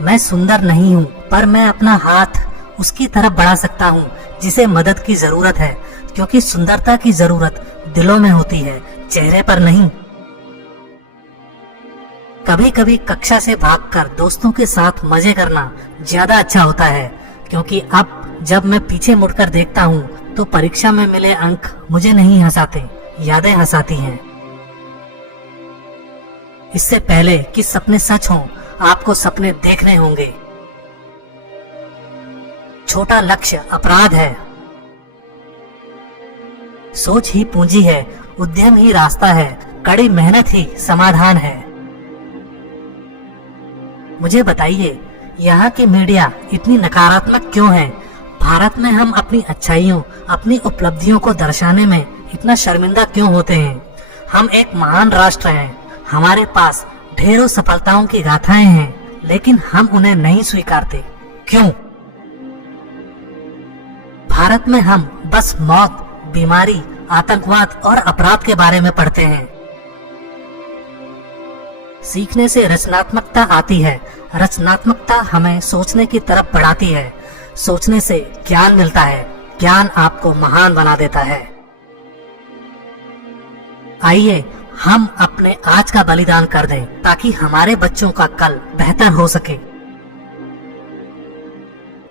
मैं सुंदर नहीं हूँ, पर मैं अपना हाथ उसकी तरफ बढ़ा सकता हूँ जिसे मदद की जरूरत है, क्योंकि सुंदरता की जरूरत दिलों में होती है, चेहरे पर नहीं। कभी कभी कक्षा से भागकर दोस्तों के साथ मजे करना ज्यादा अच्छा होता है, क्योंकि अब जब मैं पीछे मुड़कर देखता हूँ तो परीक्षा में मिले अंक मुझे नहीं हंसाते, यादें हंसाती हैं। इससे पहले कि सपने सच हों, आपको सपने देखने होंगे। छोटा लक्ष्य अपराध है, सोच ही पूंजी है, उद्यम ही रास्ता है, कड़ी मेहनत ही समाधान है। मुझे बताइए, यहाँ की मीडिया इतनी नकारात्मक क्यों है? भारत में हम अपनी अच्छाइयों, अपनी उपलब्धियों को दर्शाने में इतना शर्मिंदा क्यों होते हैं? हम एक महान राष्ट्र हैं, हमारे पास ढेरों सफलताओं की गाथाएं हैं, लेकिन हम उन्हें नहीं स्वीकारते। क्यों? भारत में हम बस मौत, बीमारी, आतंकवाद और अपराध के बारे में पढ़ते हैं। सीखने से रचनात्मकता आती है, रचनात्मकता हमें सोचने की तरफ बढ़ाती है, सोचने से ज्ञान मिलता है, ज्ञान आपको महान बना देता है। आइए हम अपने आज का बलिदान कर दें ताकि हमारे बच्चों का कल बेहतर हो सके।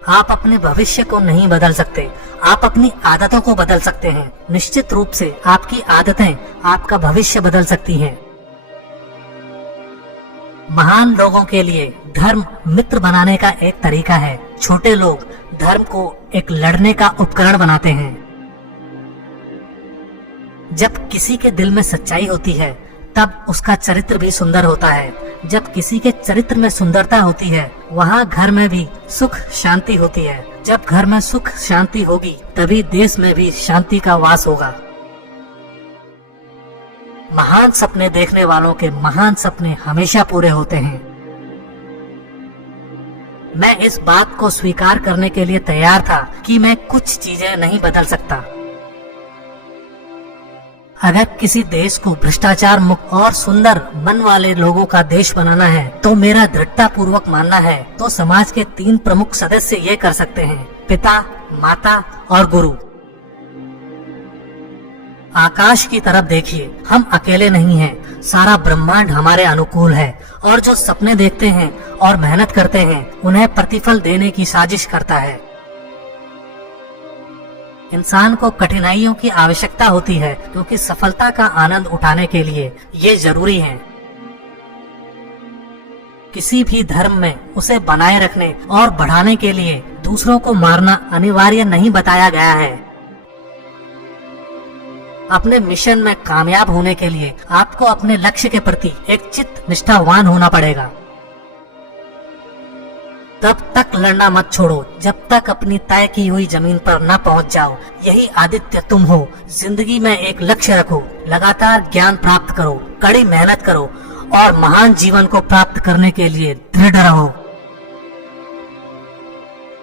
आप अपने भविष्य को नहीं बदल सकते, आप अपनी आदतों को बदल सकते हैं। निश्चित रूप से आपकी आदतें आपका भविष्य बदल सकती हैं। महान लोगों के लिए धर्म मित्र बनाने का एक तरीका है। छोटे लोग धर्म को एक लड़ने का उपकरण बनाते हैं। जब किसी के दिल में सच्चाई होती है, तब उसका चरित्र भी सुंदर होता है। जब किसी के चरित्र में सुंदरता होती है, वहाँ घर में भी सुख शांति होती है। जब घर में सुख शांति होगी, तभी देश में भी शांति का वास होगा। महान सपने देखने वालों के महान सपने हमेशा पूरे होते हैं। मैं इस बात को स्वीकार करने के लिए तैयार था कि मैं कुछ चीजें नहीं बदल सकता। अगर किसी देश को भ्रष्टाचार मुक्त और सुंदर मन वाले लोगों का देश बनाना है, तो मेरा दृढ़ता पूर्वक मानना है तो समाज के 3 प्रमुख सदस्य ये कर सकते हैं: पिता, माता और गुरु। आकाश की तरफ देखिए, हम अकेले नहीं हैं, सारा ब्रह्मांड हमारे अनुकूल है, और जो सपने देखते हैं और मेहनत करते हैं, उन्हें प्रतिफल देने की साजिश करता है। इंसान को कठिनाइयों की आवश्यकता होती है, क्योंकि सफलता का आनंद उठाने के लिए ये जरूरी है। किसी भी धर्म में उसे बनाए रखने और बढ़ाने के लिए दूसरों को मारना अनिवार्य नहीं बताया गया है। अपने मिशन में कामयाब होने के लिए आपको अपने लक्ष्य के प्रति एक चित्त निष्ठावान होना पड़ेगा। तब तक लड़ना मत छोड़ो जब तक अपनी तय की हुई जमीन पर न पहुंच जाओ। यही आदित्य तुम हो। जिंदगी में एक लक्ष्य रखो, लगातार ज्ञान प्राप्त करो, कड़ी मेहनत करो और महान जीवन को प्राप्त करने के लिए दृढ़ रहो।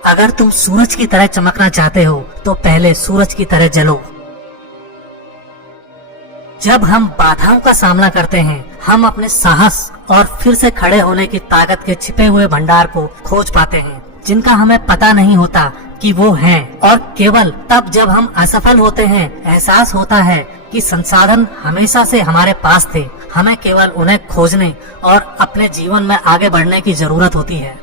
अगर तुम सूरज की तरह चमकना चाहते हो तो पहले सूरज की तरह जलो। जब हम बाधाओं का सामना करते हैं, हम अपने साहस और फिर से खड़े होने की ताकत के छिपे हुए भंडार को खोज पाते हैं, जिनका हमें पता नहीं होता कि वो हैं। और केवल तब जब हम असफल होते हैं, एहसास होता है कि संसाधन हमेशा से हमारे पास थे, हमें केवल उन्हें खोजने और अपने जीवन में आगे बढ़ने की जरूरत होती है।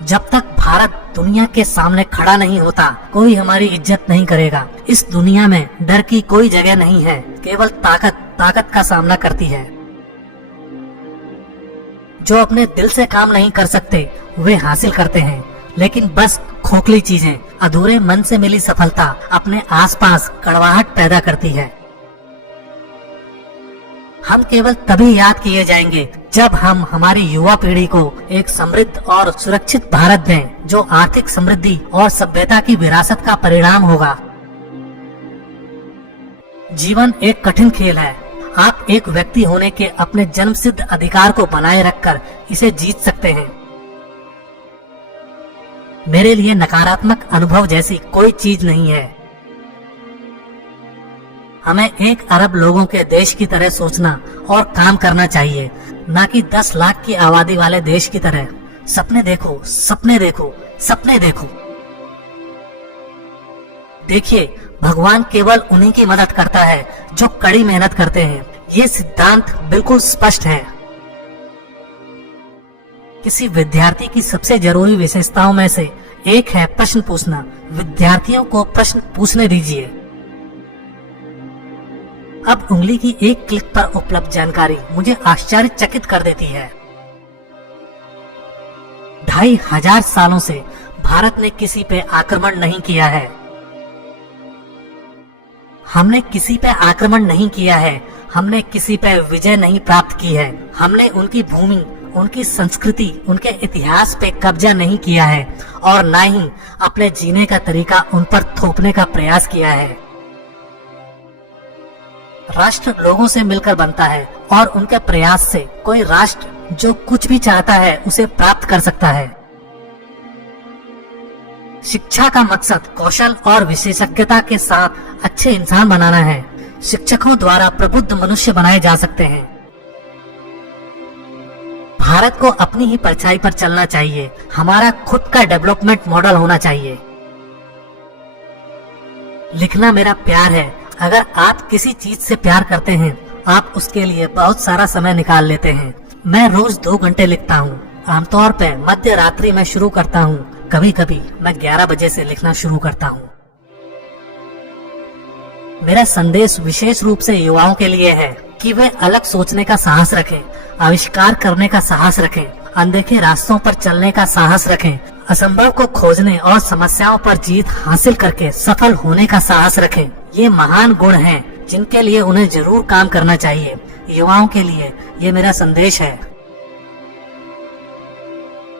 जब तक भारत दुनिया के सामने खड़ा नहीं होता, कोई हमारी इज्जत नहीं करेगा। इस दुनिया में डर की कोई जगह नहीं है, केवल ताकत का सामना करती है। जो अपने दिल से काम नहीं कर सकते, वे हासिल करते हैं, लेकिन बस खोखली चीजें। अधूरे मन से मिली सफलता अपने आसपास कड़वाहट पैदा करती है। हम केवल तभी याद किए जाएंगे जब हम हमारी युवा पीढ़ी को एक समृद्ध और सुरक्षित भारत दें, जो आर्थिक समृद्धि और सभ्यता की विरासत का परिणाम होगा। जीवन एक कठिन खेल है। आप एक व्यक्ति होने के अपने जन्मसिद्ध अधिकार को बनाए रखकर इसे जीत सकते हैं। मेरे लिए नकारात्मक अनुभव जैसी कोई चीज नहीं है। हमें 1 अरब लोगों के देश की तरह सोचना और काम करना चाहिए। ना कि 10 लाख की आबादी वाले देश की तरह। सपने देखो, सपने देखो, सपने देखो। देखिए, भगवान केवल उन्हीं की मदद करता है जो कड़ी मेहनत करते हैं। ये सिद्धांत बिल्कुल स्पष्ट है। किसी विद्यार्थी की सबसे जरूरी विशेषताओं में से एक है प्रश्न पूछना। विद्यार्थियों को प्रश्न पूछने दीजिए। अब उंगली की एक क्लिक पर उपलब्ध जानकारी मुझे आश्चर्यचकित कर देती है। 2500 सालों से भारत ने किसी पे आक्रमण नहीं किया है। हमने किसी पे आक्रमण नहीं किया है। हमने किसी पे विजय नहीं प्राप्त की है। हमने उनकी भूमि, उनकी संस्कृति, उनके इतिहास पे कब्जा नहीं किया है और न ही अपने जीने का तरीका उन पर थोपने का प्रयास किया है। राष्ट्र लोगों से मिलकर बनता है और उनके प्रयास से कोई राष्ट्र जो कुछ भी चाहता है उसे प्राप्त कर सकता है। शिक्षा का मकसद कौशल और विशेषज्ञता के साथ अच्छे इंसान बनाना है। शिक्षकों द्वारा प्रबुद्ध मनुष्य बनाए जा सकते हैं। भारत को अपनी ही परछाई पर चलना चाहिए। हमारा खुद का डेवलपमेंट मॉडल होना चाहिए। लिखना मेरा प्यार है। अगर आप किसी चीज से प्यार करते हैं, आप उसके लिए बहुत सारा समय निकाल लेते हैं। मैं रोज 2 घंटे लिखता हूँ। आमतौर पर मध्य रात्रि में शुरू करता हूँ। कभी कभी मैं 11 बजे से लिखना शुरू करता हूँ। मेरा संदेश विशेष रूप से युवाओं के लिए है कि वे अलग सोचने का साहस रखें, आविष्कार करने का साहस रखें, अनदेखे रास्तों पर चलने का साहस रखें, असंभव को खोजने और समस्याओं पर जीत हासिल करके सफल होने का साहस रखें। ये महान गुण हैं जिनके लिए उन्हें जरूर काम करना चाहिए। युवाओं के लिए ये मेरा संदेश है।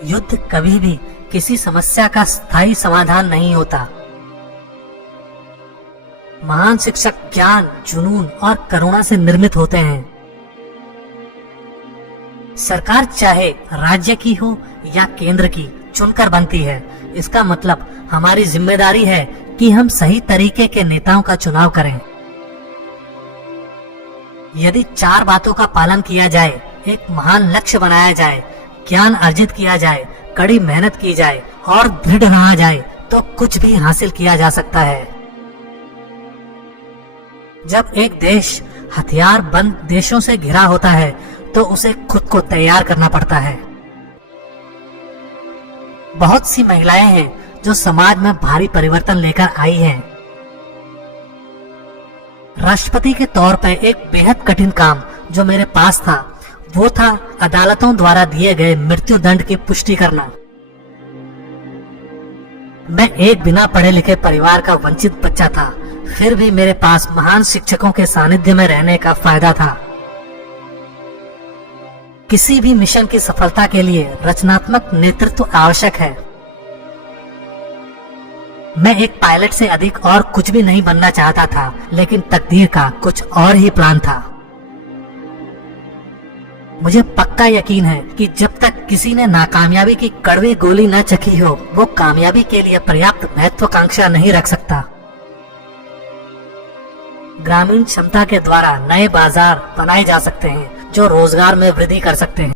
युद्ध कभी भी किसी समस्या का स्थायी समाधान नहीं होता। महान शिक्षक ज्ञान, जुनून और करुणा से निर्मित होते हैं। सरकार चाहे राज्य की हो या केंद्र की, चुनकर बनती है। इसका मतलब हमारी जिम्मेदारी है कि हम सही तरीके के नेताओं का चुनाव करें। यदि 4 बातों का पालन किया जाए, एक महान लक्ष्य बनाया जाए, ज्ञान अर्जित किया जाए, कड़ी मेहनत की जाए और दृढ़ रहा जाए, तो कुछ भी हासिल किया जा सकता है। जब एक देश हथियार बंद देशों से घिरा होता है तो उसे खुद को तैयार करना पड़ता है। बहुत सी महिलाएं हैं जो समाज में भारी परिवर्तन लेकर आई हैं। राष्ट्रपति के तौर पर एक बेहद कठिन काम जो मेरे पास था वो था अदालतों द्वारा दिए गए मृत्यु दंड की पुष्टि करना। मैं एक बिना पढ़े लिखे परिवार का वंचित बच्चा था, फिर भी मेरे पास महान शिक्षकों के सानिध्य में रहने का फायदा था। किसी भी मिशन की सफलता के लिए रचनात्मक नेतृत्व आवश्यक है। मैं एक पायलट से अधिक और कुछ भी नहीं बनना चाहता था, लेकिन तकदीर का कुछ और ही प्लान था। मुझे पक्का यकीन है कि जब तक किसी ने नाकामयाबी की कड़वी गोली न चखी हो, वो कामयाबी के लिए पर्याप्त महत्वाकांक्षा नहीं रख सकता। ग्रामीण क्षमता के द्वारा नए बाजार बनाए जा सकते हैं जो रोजगार में वृद्धि कर सकते हैं।